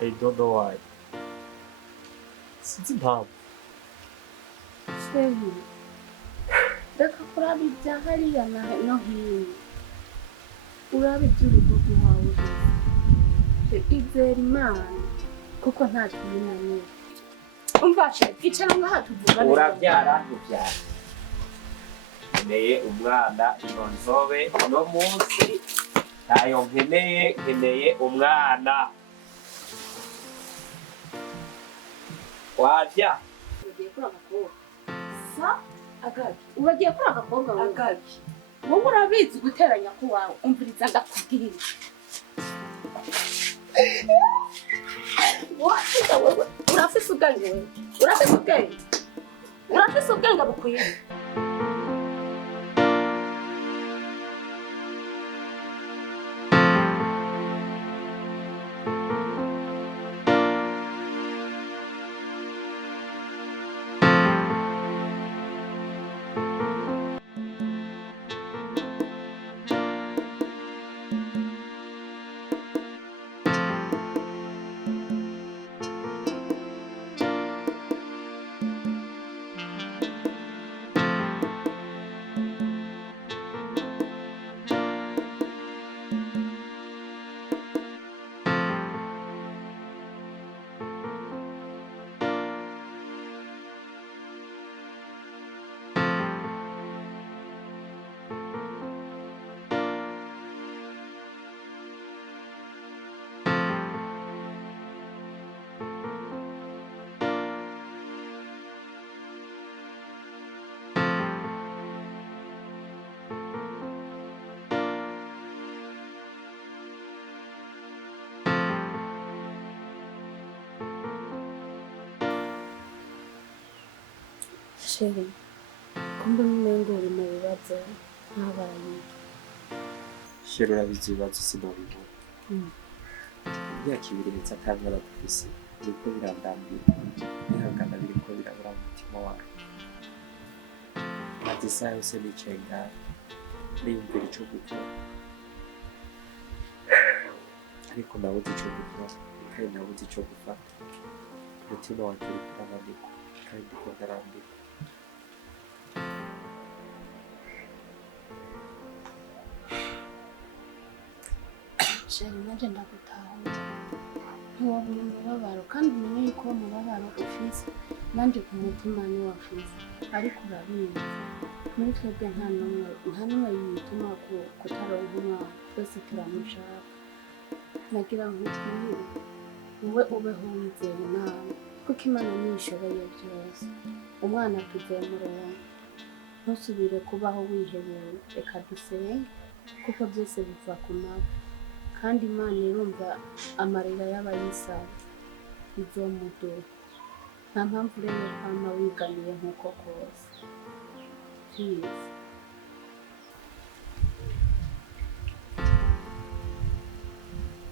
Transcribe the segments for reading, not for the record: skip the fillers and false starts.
I don't know why. Sinzi impamvu. Shehi, reka kuraba ibya hariya no hino. Uraba iby'urugo rwawe gusa. Izera Imana kuko nta kinanira. Umva shehi, icara ngaha tuvugane. Urabyara ntubyara. Nkeneye umwana ino nzobe uno munsi ntayo nkeneye umwana. Wajya Ugiye kuri agakobwa. Sa agaki. Ubagiye kuri agakobwa wowe. Agaki. Wowe urabizi guteranya ku wawe. Umviriza ndakubwira. Washyize wewe. Urafise ubwenge wewe. Urafise ubwenge bukwiye. Shehi, kumbe mmengo uri mu bibazo nk'abaye. Sheri urabizi ibibazo sinabibona. Imyaka 2 ndetse atavyara dufise biriko birandambira. Ihangana biriko birabura mu mutima wawe. Ati saa yose nicaye ngaha niyumvira ico gukora. Ariko nabuze ico gukora kandi nabuze ico gufata. Umutima wanjye uriko urananirwa kandi ndiko ndarambirwa. Shehi, nanje ndagutahura. Ntiwabona umubabaro kandi umenye yuko uwo mubabaro ufise nanje ku mutima niwo wafise. Ariko urabizi muri twebwe nta n'umwe yituma kutaronka umwana. Twese turamushaka. Nagira nkubwire wowe ubeho wizeye Imana kuko Imana niyo ishoboye byose. Umwana tuzemuronka. Ntusubire kubaho wihebeye. Reka dusenge kuko byose biva ku Mana. Kandi Imana irumva amarira y'abayisaba izomuduha. Nta mpamvu rero yo kwama wiganiye nk'uko kose. Please.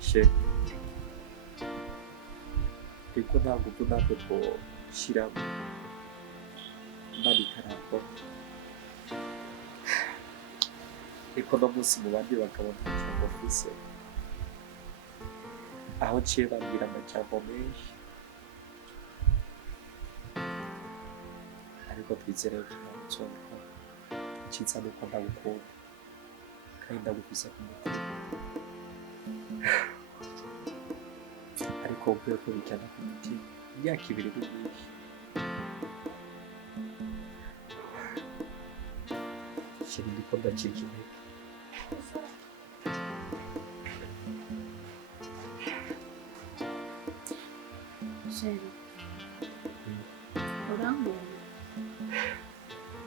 Sheri, ariko ntabwo ubu natwe twoshyiramo Imana itarakora. Ariko no munsi mu bandi bagabo nta jambo mfise. Aho nciye bambwira amajambo menshi. Ariko twizere ko nzobikora. Icyiza ni uko ndagukunda kandi ndagufise ku mutima. Ariko ubwiye ko bijyana ku mutima. Imyaka 2 ni myinshi. Sheri, ndiko ndacika intege. Shehi, urankunda.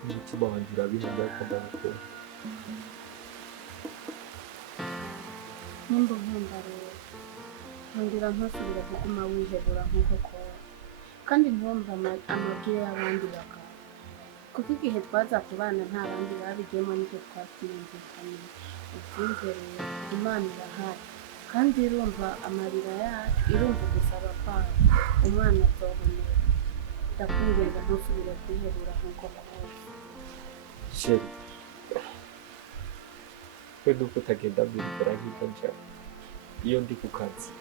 Umutima wanjye urabihamya ko ndagukunda. Nimba unkunda rero nkundira ntusubire kuguma wihebura nk'uko kora. Kandi ntiwumve amabwire y'abandi bagabo kuko igihe twaza kubana nta bandi babigiyemo nibyo twabyiyumvikanye. Ubyizereye Imana irahari kandi irumva amarira yacu, irumva gusaba kwacu. Umwana azoboneka. Ndakwinginze ntusubire kwihebura nk'uko kora. Sheri, we nuko utagenda mbibwira nk'ibyo njya iyo ndi ku kazi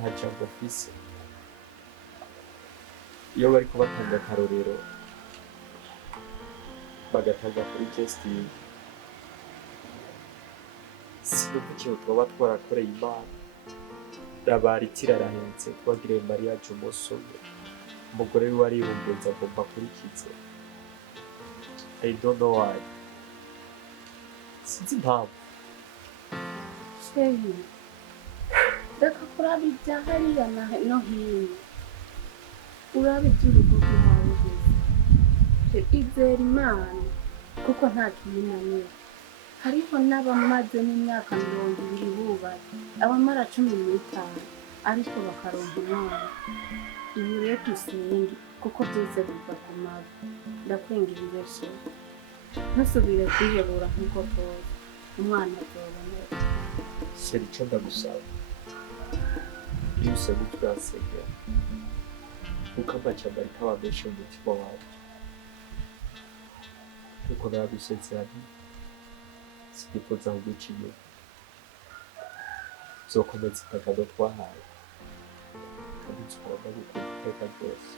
nta jambo mfise iyo bariko batanga akarorero bagatanga kuri Justin sinumva ikintu twaba twarakoreye Imana rabaritira arahetse twagiriye mariage umunsi umwe umugore wiwe aribungenza agomba kurikize I don't know why sinzi impamvu Shehi reka kuraba ibya hariya no hino uraba iby'urugo rwawe gusa izera Imana kuko nta kiminaniye hariho n'abamaze n'imyaka 20 bubatse abamara 15 ariko bakaronka umwana ibi rero dusenge kuko byose biva ku mavi ndakwinginze shehi ntusubire kwihebura nk'uko kose umwana azoboneka sheri ico ndagusaba iyo usaba uturansengera kuko amajambo ariko aba menshi mu mutima wawe kuko naragusezeranye sinifuza kuguca inyuma uzokomeza itagano twahawe kandi nzokunda gukunda iteka ryose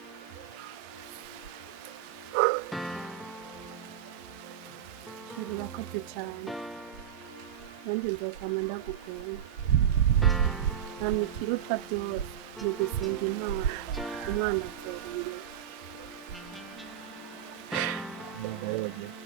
urakoze cyane nanjye nzokwama ndagukunda nta mikiruta byose ni ugusenga Imana umwana azoboneka Imana yonyine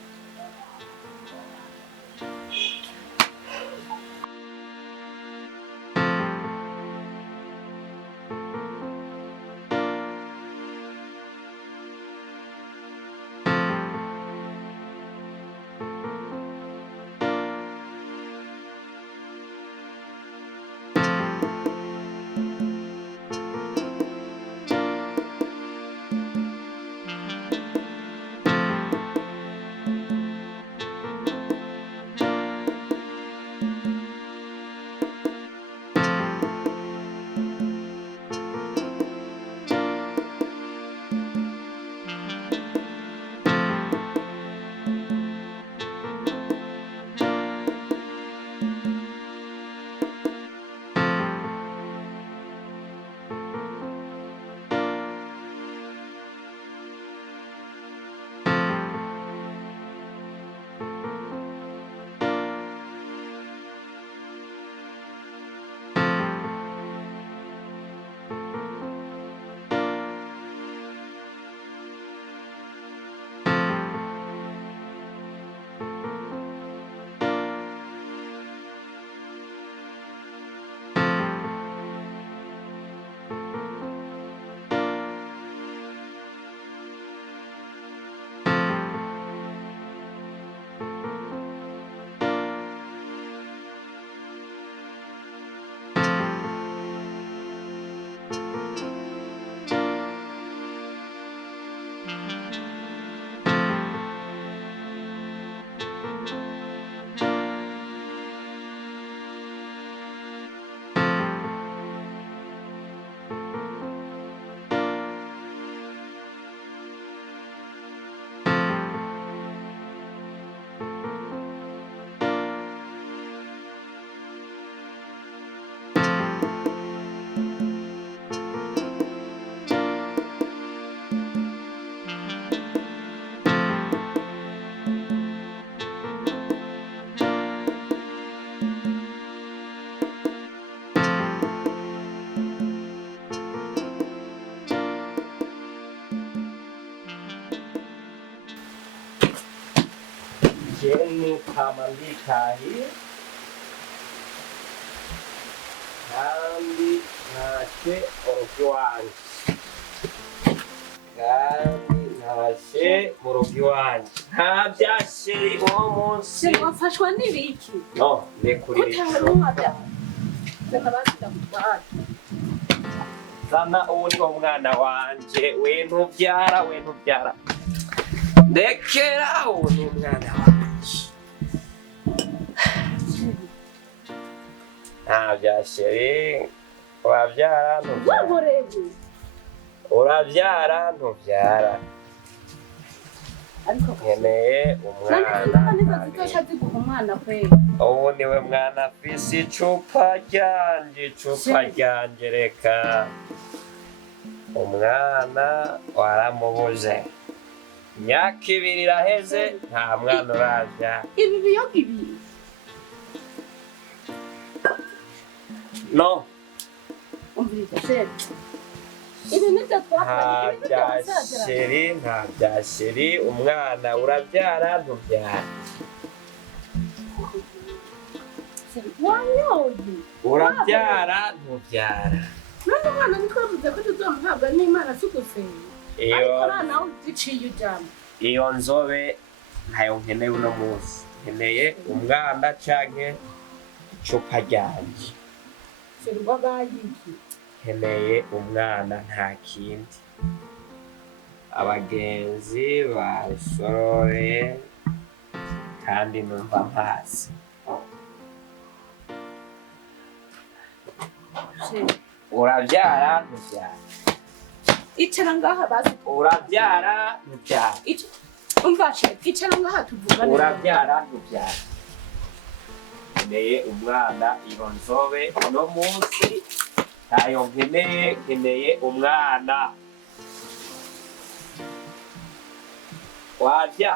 Jenny Kamandikahi kandi ntashe urugo iwanje nta byasheri uwo munsi wafashwa n'ibiki no nekurira utarumaga reka basida gutwara zana uwo ni umwana wanje we ntubyara ndekera uwo ni umwana wanje nta byasheri urabyara ntubyara ariko nkeneye nandika umwana zizosha ziguha umwana kwe ubu niwe mwana afise icupa ryanje reka umwana waramubuze imyaka 2 iraheze nta mwana uraja ibi biyoga ibi no umviriza sheri ibi nibyo twakoranye nta bya sheri umwana urabyara ntubyara wanyoye urabyara ntubyara none umwana ntitwavuze ko tuzomuhabwa n'Imana tugusenga ariko nawe uziciye ujambo iyo nzobe ntayo nkeneye uno munsi nkeneye umwana canke icupa ryanje sheri wagayiki nkeneye umwana nta kindi abagenzi basororeye kandi numva mpazi urabyara ntubyara icara ngaha basi urabyara ntubyara umva sheri icara ngaha tuvugane urabyara ntubyara nkeneye umwana iyo nzobe uno munsi ntayo nkeneye umwana wajya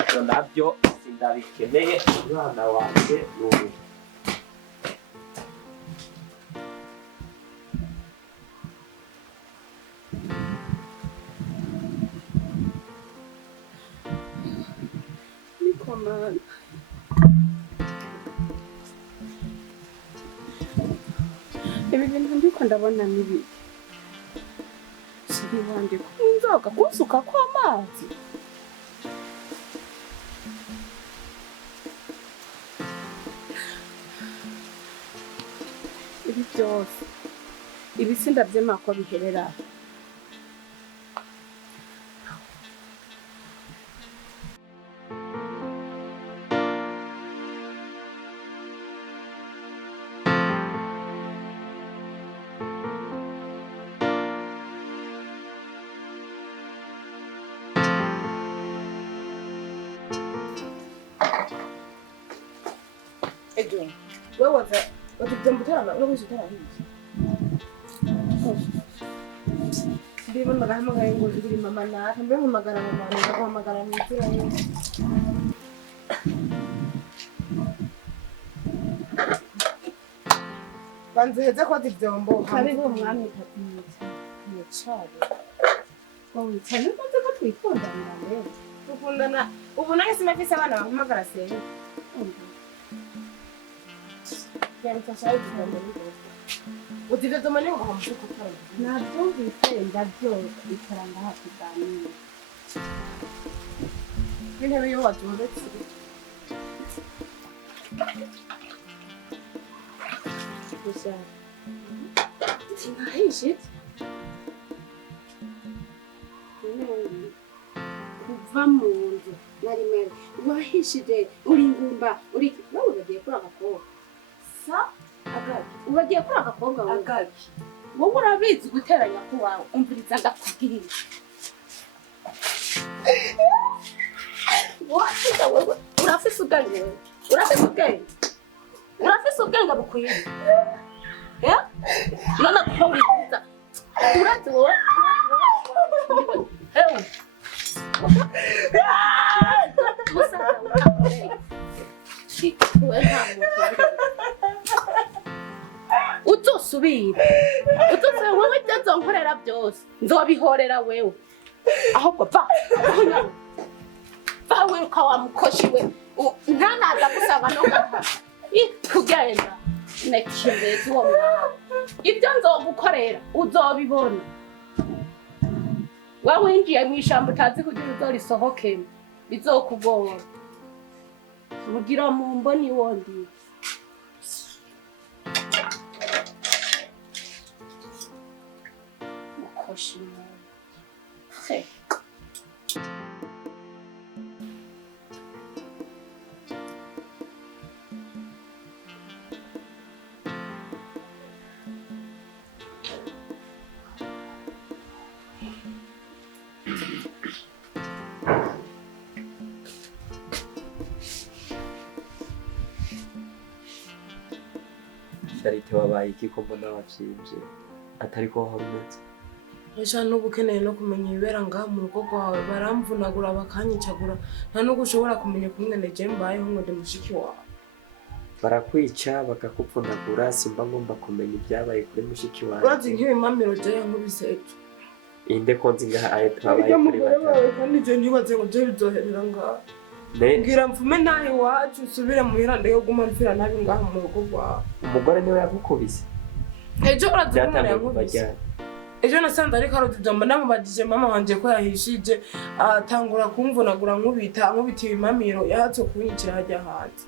ibyo nabyo sindabikeneye umwana wanjye n'ubu man. Ibi bintu ndiko ndabona nibi siri wanje kunzoga kunsuka kw'amazi ibi byose ibi sindavyema ko biherera Edwin, where was it? What did you tell me? What was you telling me? Bimu magana ngo ziri mama na mbe mu magana mama ngo magana mitira ni. Banzeheze ko divyombo. Karibu mwami katimiza. Ni chale. Ngo cyane ko twikundana rero. Tukundana ubu nange simafise abana bampamagara senge. Utite tumane ngo hamushike ukora. Nabyo bifenda byose ikaranga hafi cyane. Bintebe yo watumetse. Gusa. Tinahishi. Kuva mu nzu nari mere. Wahishije uri ngumba uri nawe bagiye kuri agakobwa. Ubagiye kuri agakobwa wawe agaki wowe urabizi guteranya kuwawe umviriza ndakubwira wasiga wewe urafise ubwenge bukwiye none ko wiza urazi wowe ewe utosubira wowe byazonkorera byose nzobihorera wewe ahubwo va wiruka wa mukoshi we ntanaza gusaba no gaha itugenda nekimeze uwo mwana ibyo nzogukorera uzobibona wawinjiye mu ishyamba utazi kugira uzorisohokemo bizokugora mugira mu mboni wondi Hey. Charite wabaye iki ko mbona wavyimvye atari ko wahora umeze? Esha n'ubu ukeneye no kumenya ibibera ngaha mu rugo rwawe baramvunagura bakanyicagura nta n'ubwo ushobora kumenya kumwene je mbayeho ngo ndi mushiki wawe. Barakwica bakakupfunagura simba ngomba kumenya ibyabaye kuri mushiki wawe. Urazi nk'ibimamiro je yankubise ejo. Inde konzi ngaha aye twabaye kuri batatu. Kandi je ntibaze ngo je bizoherera ngaha. Ngira mfume nahe iwacu usubire muhira ndeke guma mfira nabi ngaha mu rugo rwawe. Umugore niwe yagukubise? Ejo urazi ko umwana yankubise. Ejo nasanze ariko arutujamba ndamubajije mama wanje ko yahishije atangura kumvunagura nkubita ibimamiro yahatse kunyicira hajya hanze.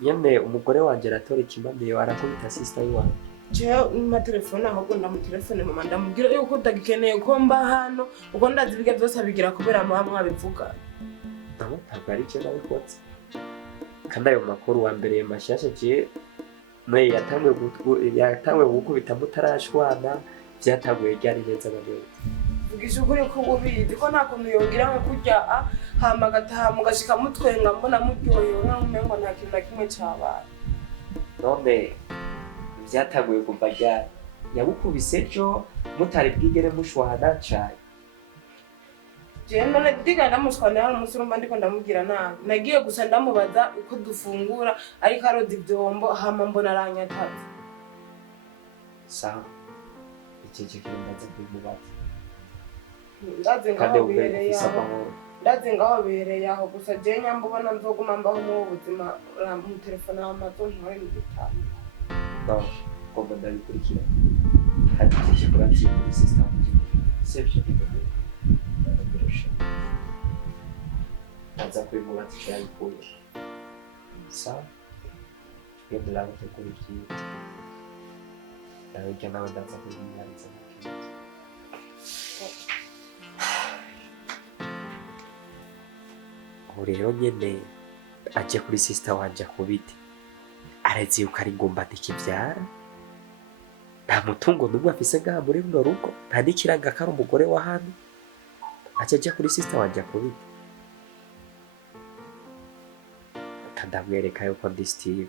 Nyene umugore wanje aratora ikimamiro arakubita sister yiwawe. Je ma telefone ahubwo ndamutelefone mama ndamubwira yuko utagikeneye ko mba hano uko ndazi biga byose abigira kubera mama mwabivuga. Ntabwo ari cyo nabikotse. Kandi ayo makuru wa mbere mashasha je mwe yatangwe gukubita mutarashwana byataguye ryari neza nabyo. Vugisha ukuri ko ubizi ko nta kuntu yongira nko kurya hama gataha mugashika mutwenga mbona muryohewe nk'umengo nta kintu na kimwe cabaye. None byataguye kuva ryari? Yagukubise ejo mutari bwigere mushwana cyane. Je none diga ndamushwana hano musurumba ndiko ndamubwira nabi. Nagiye gusa ndamubaza uko dufungura ariko arodi byombo hama mbona aranyataza. Sawa. Iki kirindaza kwimubaza. Ndazi ngaho bereye aho gusa je nyambubona nzoguma mbaho mu buzima mu telefone amazo ntwari mu gitabo. No, como ndabikurikira. Hari iki kuranzi muri system y'iki. Sebye bimubereye. Ndabirusha. Ndaza kwimubaza cyane kuye. Sawa. Yego lawo kuri iki. Ariko nawe ndaza kwimubaza. Rero nyene aje kuri sister wanje akubite aretse yuko ari ngomba ntikivyara nta mutungo n'umwe afise ngaha muri runo rugo nta n'ikiranga ko ari umugore wa hano aje kuri sister wanje akubite ndamwereka yuko ndi Steve.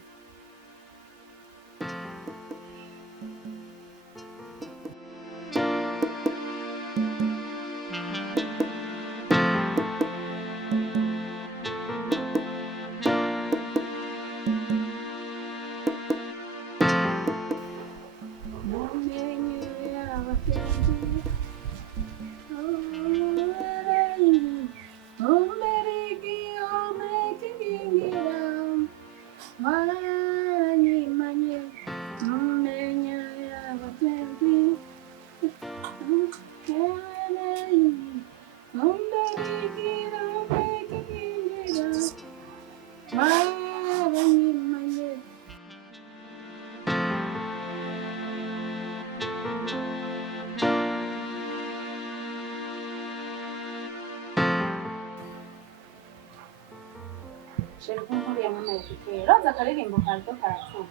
Roza karirimbo kanto karatu.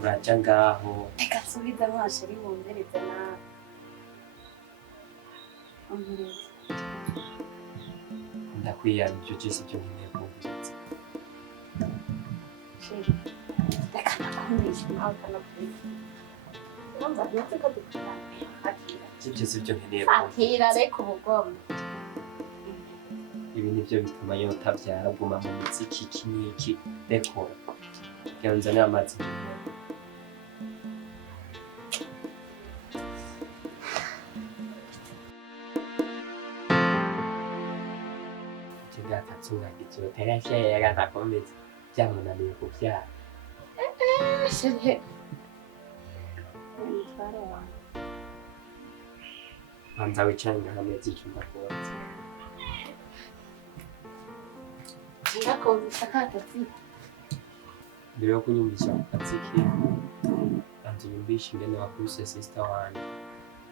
Uraja ngaho. Reka subiza mwashiri bumvirize nawe. Ndakwiyana ivyo byose byo nkeneye kumviriza. Sheri. Reka nakumisha nawe kanakwiye. Roza byose ko dukora. Ivyo byose byo nkeneye kumviriza. Atira reka ubugombe. Ibi nivyo bituma yotavyara guma mu muziki kiniki dekora. Yanze n'amazi. Kiga katsunga gitso terashe yaga takomeze byamunaniye kuvyara. Sheri. Umutwaro wawe. Banza wicanga hameze icyumba kubanza. Ndakumvise akatsi. Mbere yo kunyumvisha akatsi banza unyumvishe ingene wakubise sister wanjye.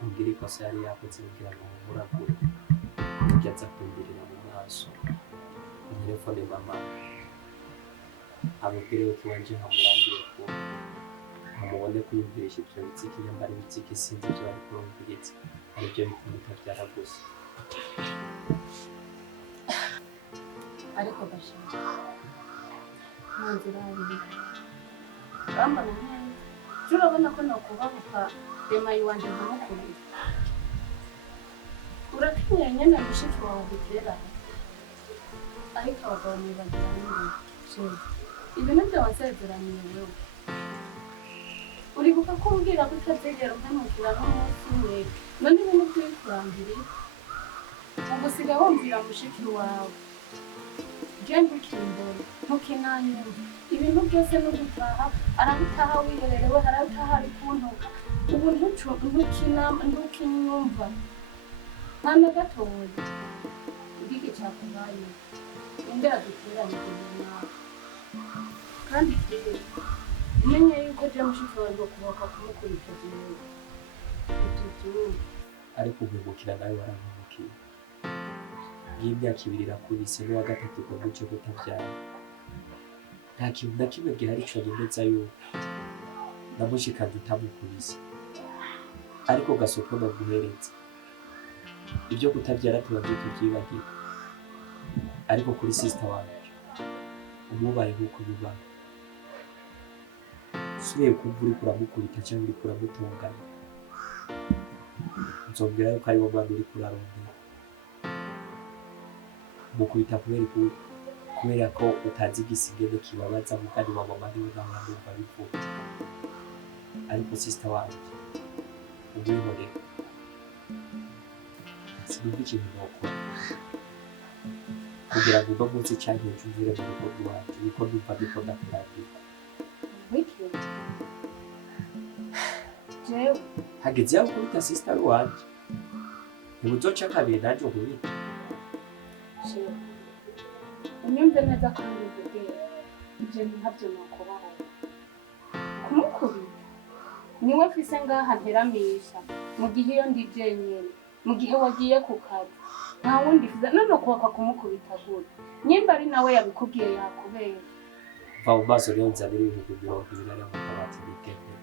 Umbwire ikosa yari yakoze kugira ngo muragure. Burya aza kumbirira mu maso. Telefone mama. Amubwire ko iwanje hamurambiye ko amubone kuyumvisha ibyo bitsiki nyambara ibitsiki sinzi ibyo ari kurumviriza. Aribyo bituma utavyara gusa. Ariko bashaka nzira urambona neza turabona ko nokubabuka dema yiwanje nkamukuriye uratinye nyene mushiki wawe gutera ariko abagabo nibagira n'ibintu ibintu byo wasezeraniye wewe uribuka ko umbwira ko utazegera umpemukira n'umunsi umwe none ibintu by'ikurangiriye ugusiga wumvira mushiki wawe genda ukimbona ntukinanyumva ibintu byose no gutaha arabitaha wihererewe harabitaha ari kuntuka ubu ntukinyumva nta na gatoya igiki cyakubaye indera duteranye igihe nawe kandi kiri umenye yuko je mushiki wawe kubaka kumukurikira ariko umpemukira nawe warampemukira y'imyaka 2 irakubise n'uwa gatatu ngo mucyo kutavyara nta kintu na kimwe gihari co nyemeza yuko namushikanje utamukubise ariko gasoko no guhereza ibyo kutavyara tubaje tuvyibagira ariko kuri sister wanje umubaye nk'uko bibaye subiye kumva uri kuramukubita cyangwa uri kuramutunganya nzobwira yuko ari wo mwana uri kurarondera mukubita kubera ko utazi igisigene kibabaza mugani wa mama niwe nawe urumva bivuga ariko sister wanje umwihorere sinumva ikintu nokora kugira ngo uno munsi canke ejo uvire mu rugo rwanje niko ndumva ndiko ndakurangira hageze yaho ukubita sister wanje ntibuzoca kabiri nanje ukubita unyumve neza kandi uvuge ibyo ntabyo nokubaho kumukubita niwe mfise ngaha nteramisha mu gihe iyo ndi jenyene mu gihe wagiye ku kazi nta wundi mfize none kubaka kumukubita gute nyimba ari nawe yabikubwiye yakubera va mu maso rero nzanira ibintu 20 ari mu kabati n'ikende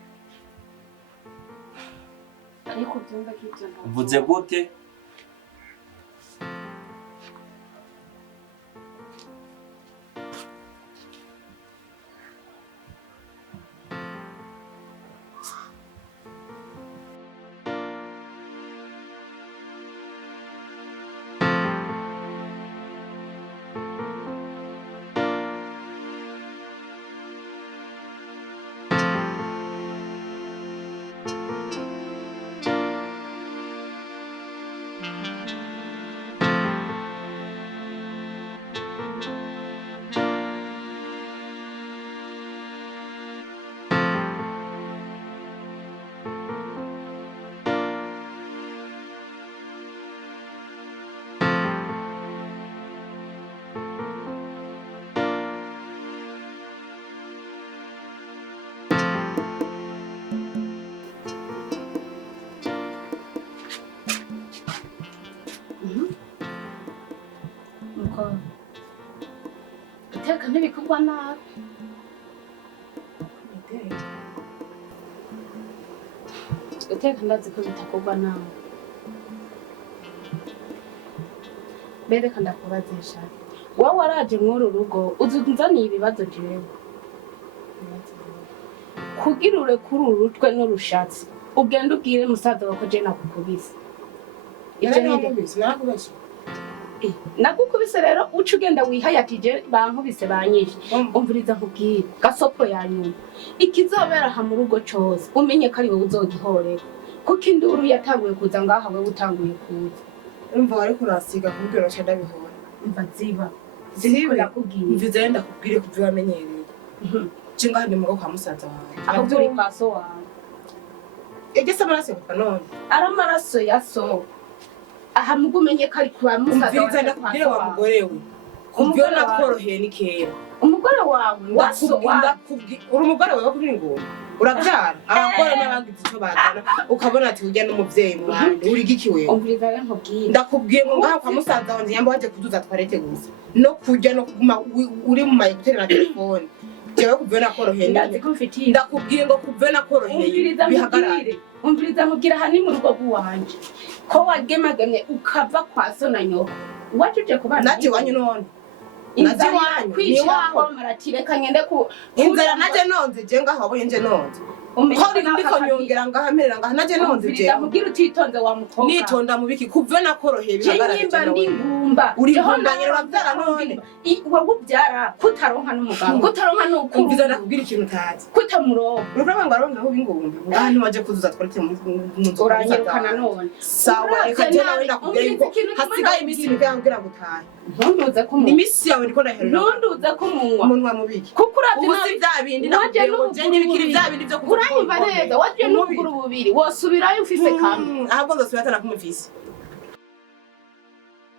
ariko byumva ko ibyo ntabwo mvuze gute guteka ntibikorwa nabi guteka ndazi ko bitakorwa nabi bereka ndakubazisha wowe waraje mw'uru rugo uzunzaniye ibibazo jewe kugira urekure urutwe n'urushatsi ugenda ubwire musaza wako je nakukubise ibyo nakubise nagukubise rero uca ugenda wihayatije bankubise banyishe umviriza nkubwire gasopo ya nyuma ikizobera aha mu rugo cose umenye ko ari wowe uzogihorera kuko induru yatanguye kuza ngaha wewe utanguye kuza umva ariko urasiga kubwira ngo ndabihora umva ziba nakubwiye mvize yenda kubwire kuvyo wamenyereye cinga handi mugo kwa musaza wawe aho turi kwa so wawe egese amaraso kwa none ari amaraso ya so aha mugumenye ko ari kwa musaza wawe ndakubwire wa mugore we kuvyo nakoroheye ni kera umugore wawe waso ndakubwira uri umugore wawe kuri ngo urabyara abagore n'abagize icyo bazana ukabona ati ujya n'umuvyeyi mu bandi uri giki wewe umviriza rero nkubwire ndakubwiye ngo ngaha kwa musaza wanje yamba waje kuduza twarete gusa no kujya no kuguma uri mu mayekuteri na telefone jewe kuvyo nakoroheye ndakubwiye ngo kuvyo nakoroheye bihagarare umviriza mubwira hani mu rugo rwanje ko wagemagemye ukava kwa so na nyoko wajuje kubana nati wanyu none inzara yakwicaho maratireka ngende ku inzara naje nonze je ngaho abonye nje nonze ko ndiko nyongera ngaha merera ngaha naje nonze je ndamubwira utitonze wa mukobwa nitonda mubiki kuve nakoroheye bihagarara je ndi ngumba uri ngundanyira bavyara none wowe ubyara kutaronka n'umuganga kutaronka n'ukumviza nakubwira ikintu utazi kutamuronka urumva ngo arondeho bingumbi ngaha ntiwaje kuzuza twaretse mu nzu uranyirukana none sawa reka je nawe ndakubwira yuko hasigaye iminsi mike yangira ngo utahe ntunduze ko ni iminsi yawe ndiko ndaherera ntunduze ko munwa umunwa mubiki kuko uravye ubusi vya bindi nakubwira ngo je ntibikiri vya bindi vyo uranyumva neza waje n'ubuguru bubiri wosubirayo ufise kamwe ahubwo nzosubira atana kumufise